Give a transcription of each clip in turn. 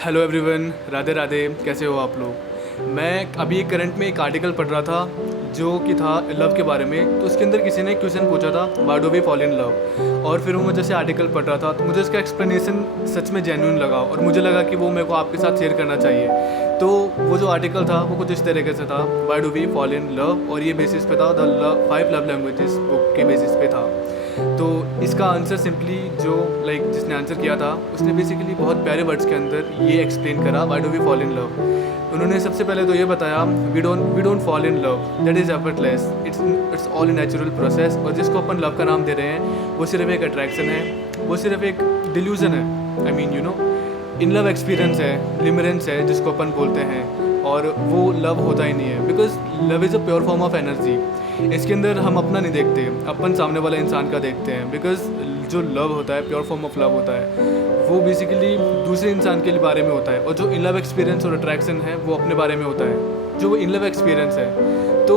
Hello everyone, Radhe Radhe. कैसे हो आप लोग? मैं अभी करंट में एक आर्टिकल पढ़ रहा था जो कि था लव के बारे में। तो उसके अंदर किसी ने क्वेश्चन पूछा था, why do we fall in love. और फिर वो मुझे जैसे आर्टिकल पढ़ रहा था तो मुझे इसका एक्सप्लेनेशन सच में जेन्युइन लगा और मुझे लगा कि वो मेरे को आपके साथ शेयर करना चाहिए। तो वो जो आर्टिकल था वो कुछ इस तरीके से था, why do we fall in love, और ये बेसिस पे था द 5 लव लैंग्वेजेस बुक के बेसिस पे था। तो इसका आंसर सिंपली जो जिसने आंसर किया था उसने बेसिकली बहुत प्यारे वर्ड्स के अंदर ये एक्सप्लेन करा, why do we fall in love. उन्होंने सबसे पहले तो ये बताया, we don't fall in love, that is effortless, it's all a natural process. और जिसको अपन लव का नाम दे रहे हैं वो सिर्फ एक अट्रैक्शन है, वो सिर्फ एक डिल्यूजन है। I mean in love experience है, लिमरेंस है जिसको अपन बोलते हैं, और वो लव होता ही नहीं है। Because love is a pure form of energy. इसके अंदर हम अपना नहीं देखते, अपन सामने वाला इंसान का देखते हैं। बिकॉज जो लव होता है, प्योर फॉर्म ऑफ लव होता है, वो बेसिकली दूसरे इंसान के बारे में होता है। और जो इन लव एक्सपीरियंस और अट्रैक्शन है वो अपने बारे में होता है, जो इन लव एक्सपीरियंस है। तो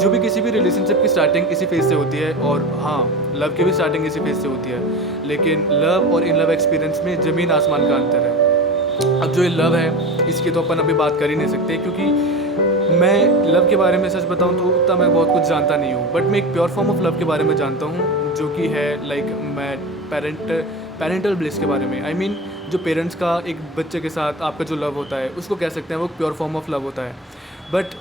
जो भी किसी भी रिलेशनशिप की स्टार्टिंग इसी फेज से होती है, और हाँ, लव की भी स्टार्टिंग इसी फेज से होती है। लेकिन लव और इन लव एक्सपीरियंस में ज़मीन आसमान का अंतर है। अब जो ये लव है इसकी तो अपन अभी बात कर ही नहीं सकते, क्योंकि मैं लव के बारे में सच बताऊं तो उतना मैं बहुत कुछ जानता नहीं हूँ। बट मैं एक प्योर फॉर्म ऑफ लव के बारे में जानता हूँ, जो कि है मैं पेरेंटल ब्लिस के बारे में। आई मीन जो पेरेंट्स का एक बच्चे के साथ आपका जो लव होता है उसको कह सकते हैं वो प्योर फॉर्म ऑफ लव होता है। बट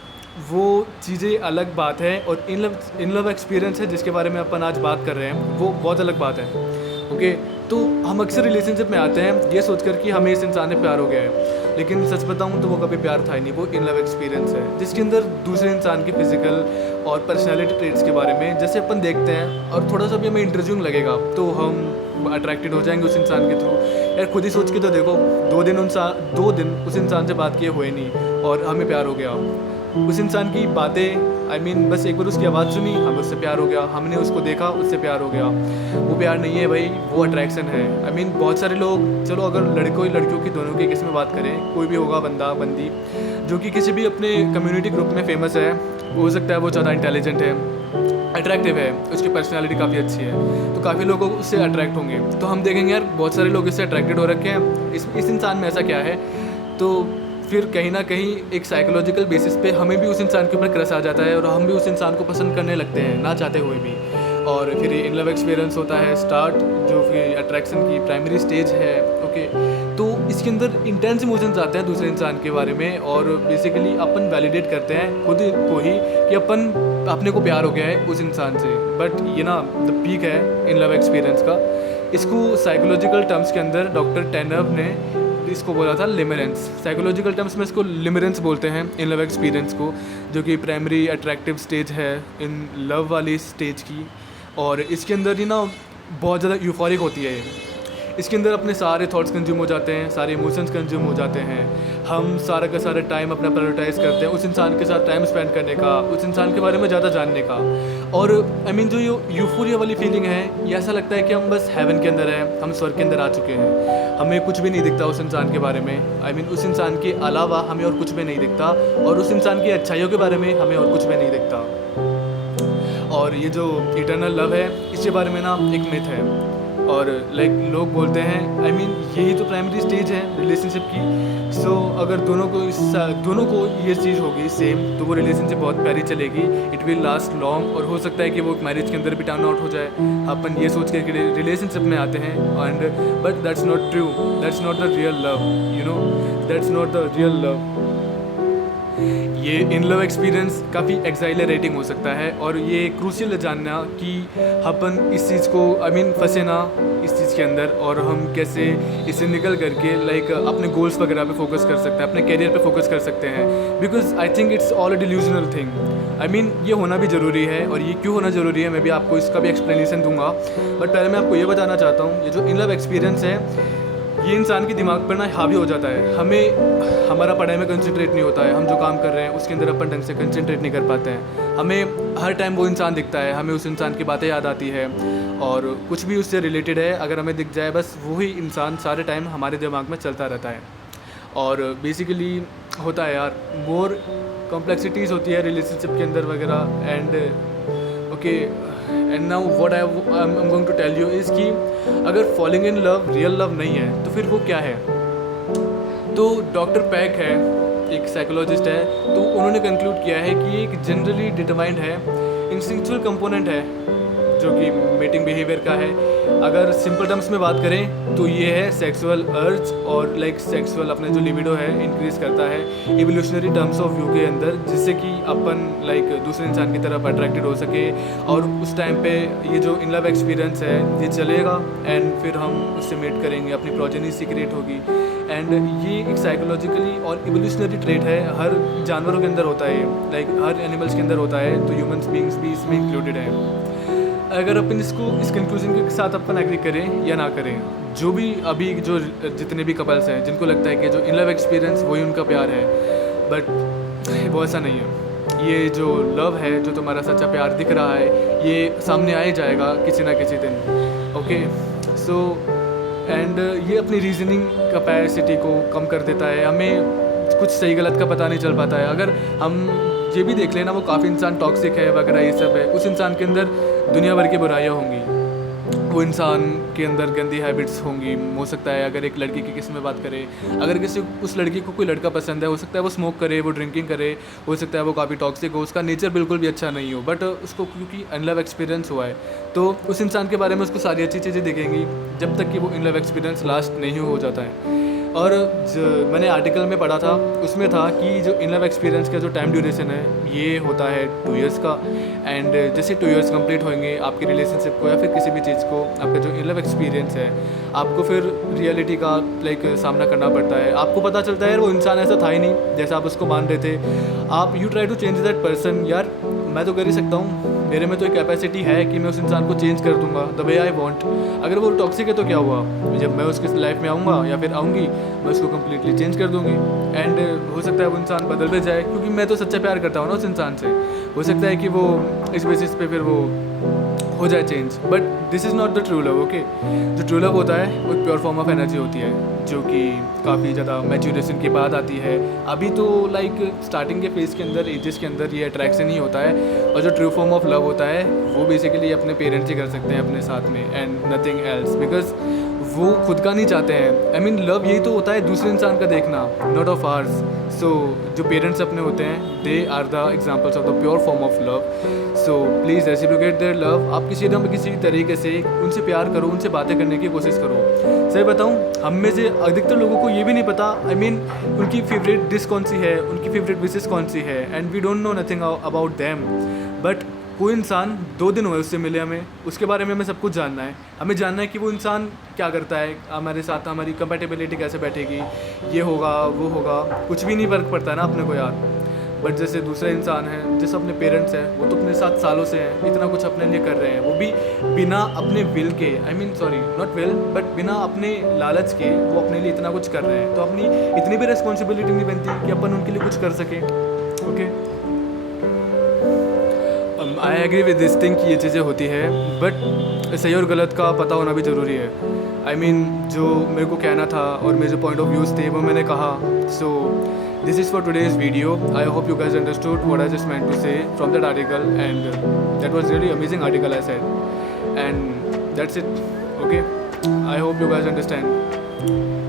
वो चीज़ें अलग बात है, और इन लव एक्सपीरियंस है जिसके बारे में अपन आज बात कर रहे हैं वो बहुत अलग बात है। ओके, तो हम अक्सर रिलेशनशिप में आते हैं ये सोचकर कि हमें इस इंसान से प्यार हो गया है, लेकिन सच बताऊं तो वो कभी प्यार था ही नहीं। वो इन लव एक्सपीरियंस है जिसके अंदर दूसरे इंसान की फिजिकल और पर्सनैलिटी ट्रेट्स के बारे में जैसे अपन देखते हैं, और थोड़ा सा भी हमें इंटरेस्टिंग लगेगा तो हम अट्रैक्टेड हो जाएंगे उस इंसान के थ्रू। यार खुद ही सोच के तो देखो, 2 दिन उस इंसान से बात किए हुए नहीं और हमें प्यार हो गया। उस इंसान की बातें, आई मीन बस एक बार उसकी आवाज़ सुनी, हमें उससे प्यार हो गया। हमने उसको देखा, उससे प्यार हो गया। वो प्यार नहीं है भाई, वो अट्रैक्शन है। आई मीन बहुत सारे लोग, चलो अगर लड़कियों की दोनों के केस में बात करें, कोई भी होगा बंदा बंदी जो कि किसी भी अपने कम्युनिटी ग्रुप में फेमस है, हो सकता है वो ज़्यादा इंटेलिजेंट है, अट्रैक्टिव है, उसकी पर्सनैलिटी काफ़ी अच्छी है, तो काफ़ी लोग उससे अट्रैक्ट होंगे। तो हम देखेंगे यार बहुत सारे लोग इससे अट्रैक्टेड हो रखे हैं, इस इंसान में ऐसा क्या है। तो फिर कहीं ना कहीं एक साइकोलॉजिकल बेसिस पे हमें भी उस इंसान के ऊपर क्रश आ जाता है और हम भी उस इंसान को पसंद करने लगते हैं ना चाहते हुए भी। और फिर ये इन लव एक्सपीरियंस होता है स्टार्ट, जो फिर अट्रैक्शन की प्राइमरी स्टेज है। ओके, तो इसके अंदर इंटेंस इमोशंस आते हैं दूसरे इंसान के बारे में, और बेसिकली अपन वैलिडेट करते हैं खुद को ही कि अपने को प्यार हो गया है उस इंसान से। बट ये ना द पीक है इन लव एक्सपीरियंस का। इसको साइकोलॉजिकल टर्म्स के अंदर डॉक्टर टैनव ने इसको बोला था लिमरेंस। साइकोलॉजिकल टर्म्स में इसको लिमरेंस बोलते हैं इन लव एक्सपीरियंस को, जो कि प्राइमरी अट्रैक्टिव स्टेज है इन लव वाली स्टेज की। और इसके अंदर ही ना बहुत ज़्यादा यूफोरिक होती है ये। इसके अंदर अपने सारे थॉट्स कंज्यूम हो जाते हैं, सारे इमोशंस कंज्यूम हो जाते हैं। हम सारा का सारा टाइम अपना प्रायोरिटाइज करते हैं उस इंसान के साथ टाइम स्पेंड करने का, उस इंसान के बारे में ज़्यादा जानने का। और आई मीन जो ये यूफोरिया वाली फीलिंग है, ये ऐसा लगता है कि हम बस हेवन के अंदर हैं, हम स्वर्ग के अंदर आ चुके हैं। हमें कुछ भी नहीं दिखता उस इंसान के बारे में। आई मीन उस इंसान के अलावा हमें और कुछ भी नहीं दिखता, और उस इंसान की अच्छाइयों के बारे में हमें और कुछ भी नहीं दिखता। और ये जो इटर्नल लव है इसके बारे में ना एक मिथ है, और लोग बोलते हैं, आई मीन यही तो प्राइमरी स्टेज है रिलेशनशिप की। सो अगर दोनों को ये चीज़ होगी सेम, तो वो रिलेशनशिप बहुत प्यारी चलेगी, इट विल लास्ट लॉन्ग। और हो सकता है कि वो मैरिज के अंदर भी टर्न आउट हो जाए। अपन ये सोच के रिलेशनशिप में आते हैं, and but that's not true, that's not the real love, that's not the real love. ये इन लव एक्सपीरियंस काफ़ी एक्साइलरेटिंग हो सकता है, और ये क्रूशियल है जानना कि अपन इस चीज़ को आई मीन फंसे ना इस चीज़ के अंदर, और हम कैसे इससे निकल करके अपने गोल्स वगैरह पे फोकस कर सकते हैं, अपने करियर पे फोकस कर सकते हैं। Because I think it's all a delusional thing. I mean ये होना भी ज़रूरी है, और ये क्यों होना ज़रूरी है मैं भी आपको इसका भी एक्सप्लेनेशन दूंगा। बट पहले मैं आपको ये बताना चाहता हूँ, ये जो इन लव एक्सपीरियंस है ये इंसान के दिमाग पर ना हावी हो जाता है। हमारा पढ़ाई में कंसंट्रेट नहीं होता है, हम जो काम कर रहे हैं उसके अंदर अपन ढंग से कंसंट्रेट नहीं कर पाते हैं। हमें हर टाइम वो इंसान दिखता है, हमें उस इंसान की बातें याद आती है, और कुछ भी उससे रिलेटेड है अगर हमें दिख जाए, बस वही इंसान सारे टाइम हमारे दिमाग में चलता रहता है। और बेसिकली होता है यार, मोर कॉम्प्लेक्सिटीज़ होती है रिलेशनशिप के अंदर वगैरह। And okay, and now what I am going to tell you is कि अगर falling in love real love नहीं है तो फिर वो क्या है। तो डॉक्टर पैक है, एक साइकोलॉजिस्ट है, तो उन्होंने कंक्लूड किया है कि एक जनरली डिटरमाइंड है, इंस्टिंक्चुअल कंपोनेंट है जो कि मेटिंग बिहेवियर का है। अगर सिंपल टर्म्स में बात करें तो ये है सेक्सुअल अर्ज और लाइक सेक्सुअल अपने जो लिबिडो है इंक्रीज करता है इवोल्यूशनरी टर्म्स ऑफ व्यू के अंदर, जिससे कि अपन लाइक दूसरे इंसान की तरफ अट्रैक्टेड हो सके। और उस टाइम पे ये जो इन लव एक्सपीरियंस है ये चलेगा एंड फिर हम उससे मेट करेंगे, अपनी प्रोजेनी सीक्रेट होगी। एंड ये एक साइकोलॉजिकली और इवोल्यूशनरी ट्रेट है, हर जानवरों के अंदर होता है, लाइक हर एनिमल्स के अंदर होता है, तो ह्यूमंस बीइंग्स भी इसमें इंक्लूडेड है। अगर अपन इसको इस कंक्लूजन के साथ अपन एग्री करें या ना करें, जो भी अभी जो जितने भी कपल्स हैं जिनको लगता है कि जो इन लव एक्सपीरियंस वही उनका प्यार है, बट वो ऐसा नहीं है। ये जो लव है, जो तुम्हारा सच्चा प्यार दिख रहा है, ये सामने आ ही जाएगा किसी ना किसी दिन। ओके, सो एंड ये अपनी रीजनिंग कैपेसिटी को कम कर देता है, हमें कुछ सही गलत का पता नहीं चल पाता है। अगर हम ये भी देख लेना वो काफ़ी इंसान टॉक्सिक है वगैरह ये सब है, उस इंसान के अंदर दुनिया भर की बुराइयाँ होंगी, वो इंसान के अंदर गंदी हैबिट्स होंगी। हो सकता है अगर एक लड़की की किसी में बात करें, अगर किसी उस लड़की को कोई लड़का पसंद है, हो सकता है वो स्मोक करे, वो ड्रिंकिंग करे, हो सकता है वो काफ़ी टॉक्सिक हो, उसका नेचर बिल्कुल भी अच्छा नहीं हो, बट उसको क्योंकि अनलव एक्सपीरियंस हुआ है तो उस इंसान के बारे में उसको सारी अच्छी चीज़ें दिखेंगी जब तक कि वो इन लव एक्सपीरियंस लास्ट नहीं हो जाता है। और मैंने आर्टिकल में पढ़ा था, उसमें था कि जो इन लव एक्सपीरियंस का जो टाइम ड्यूरेशन है ये होता है 2 इयर्स का। एंड जैसे 2 इयर्स कंप्लीट होंगे आपकी रिलेशनशिप को या फिर किसी भी चीज़ को, आपका जो इन लव एक्सपीरियंस है, आपको फिर रियलिटी का लाइक सामना करना पड़ता है। आपको पता चलता है यार वो इंसान ऐसा था ही नहीं जैसा आप उसको मान रहे थे। आप you try to change that person, यार मैं तो कर ही सकता हूँ, मेरे में तो एक कैपेसिटी है कि मैं उस इंसान को चेंज कर दूंगा द वे आई वांट। अगर वो टॉक्सिक है तो क्या हुआ, जब मैं उसकी लाइफ में आऊँगा या फिर आऊँगी, मैं उसको कम्प्लीटली चेंज कर दूँगी। एंड हो सकता है वो इंसान बदल भी जाए, क्योंकि मैं तो सच्चा प्यार करता हूँ ना उस इंसान से। हो सकता है कि वो इस बेसिस पे फिर वो हो जाए change, but this is not the true love. Okay, जो ट्रू लव होता है वो एक प्योर फॉर्म ऑफ एनर्जी होती है, जो कि काफ़ी ज़्यादा मैच्योरेशन के बाद आती है। अभी तो लाइक स्टार्टिंग के फेज़ के अंदर, एजेस के अंदर ये अट्रैक्शन ही होता है। और जो ट्रू फॉर्म ऑफ लव होता है वो बेसिकली अपने पेरेंट्स ही कर सकते हैं अपने साथ में, एंड नथिंग एल्स, बिकॉज वो खुद का नहीं चाहते हैं। आई मीन लव यही तो होता है, दूसरे इंसान का देखना, नॉट ऑफ आर्स। सो जो पेरेंट्स अपने होते हैं, they are the examples of the pure form of love. So please reciprocate their love. आप किसी न किसी तरीके से उनसे प्यार करो, उनसे बातें करने की कोशिश करो। सही बताऊँ, हम में से अधिकतर लोगों को ये भी नहीं पता, आई मीन उनकी फेवरेट डिश कौन सी है, उनकी फेवरेट विशेस कौन सी है, and we don't know nothing about them. But कोई इंसान 2 दिन हुए उससे मिले, हमें उसके बारे में हमें सब कुछ जानना है। हमें जानना है कि वो इंसान क्या करता है, हमारे साथ हमारी कंपैटिबिलिटी कैसे बैठेगी, ये होगा वो होगा, कुछ भी नहीं फ़र्क पड़ता है ना अपने को यार। बट जैसे दूसरे इंसान हैं, जैसे अपने पेरेंट्स हैं, वो तो अपने साथ सालों से हैं, इतना कुछ अपने लिए कर रहे हैं, वो भी बिना अपने विल के, I mean sorry not will but बिना अपने लालच के वो अपने लिए इतना कुछ कर रहे हैं। तो अपनी इतनी भी रिस्पॉन्सिबिलिटी नहीं बनती कि अपन उनके लिए कुछ कर सकें। Okay, I agree with this thing कि ये चीज़ें होती है, बट सही और गलत का पता होना भी ज़रूरी है। आई मीन जो मेरे को कहना था और मेरे जो पॉइंट ऑफ व्यूज़ थे वो मैंने कहा। So this is for today's video. I hope you guys understood what I just meant to say from that article, and that was really amazing article I said, and that's it. Okay, I hope you guys understand.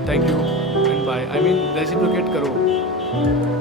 Thank you and bye. I mean reciprocate करो।